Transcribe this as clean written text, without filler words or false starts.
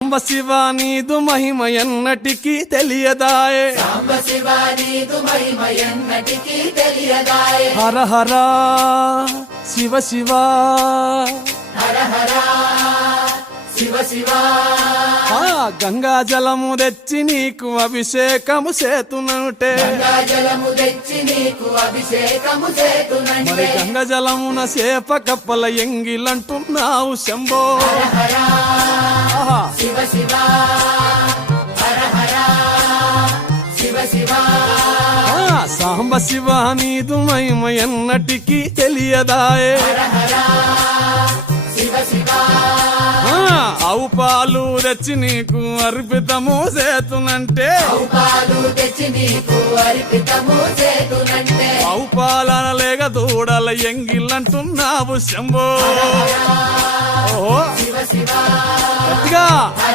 సాంబ శివ నీదు మహిమ ఎన్నటికీ తెలియదాయే, సాంబ శివ నీదు మహిమ ఎన్నటికీ తెలియదాయే. హర హర శివ శివ, హర హర శివ శివ. గంగా జలము తెచ్చి నీకు అభిషేకము చేతునంటే, గంగా జలము తెచ్చి నీకు అభిషేకము చేతునంటే. మరి గంగా జలమున సేప కప్పల ఎంగిలంటున్నావు శంభో. హర హర ఆహా. శివ శివ, హర హర శివ శివ. సాంబ శివ నీదు మహిమ ఎన్నటికీ తెలియదాయే, హర హర శివ శివ. ఆవు పాలు తెచ్చి నీకు అర్పితము చేతునంటే, ఆవు పాలు తెచ్చి నీకు అర్పితము చేతునంటే. ఆవు పాలన లేక దూడల ఎంగిలంటున్నావు శంభో. ఓహో శివ శివ గట్టిగా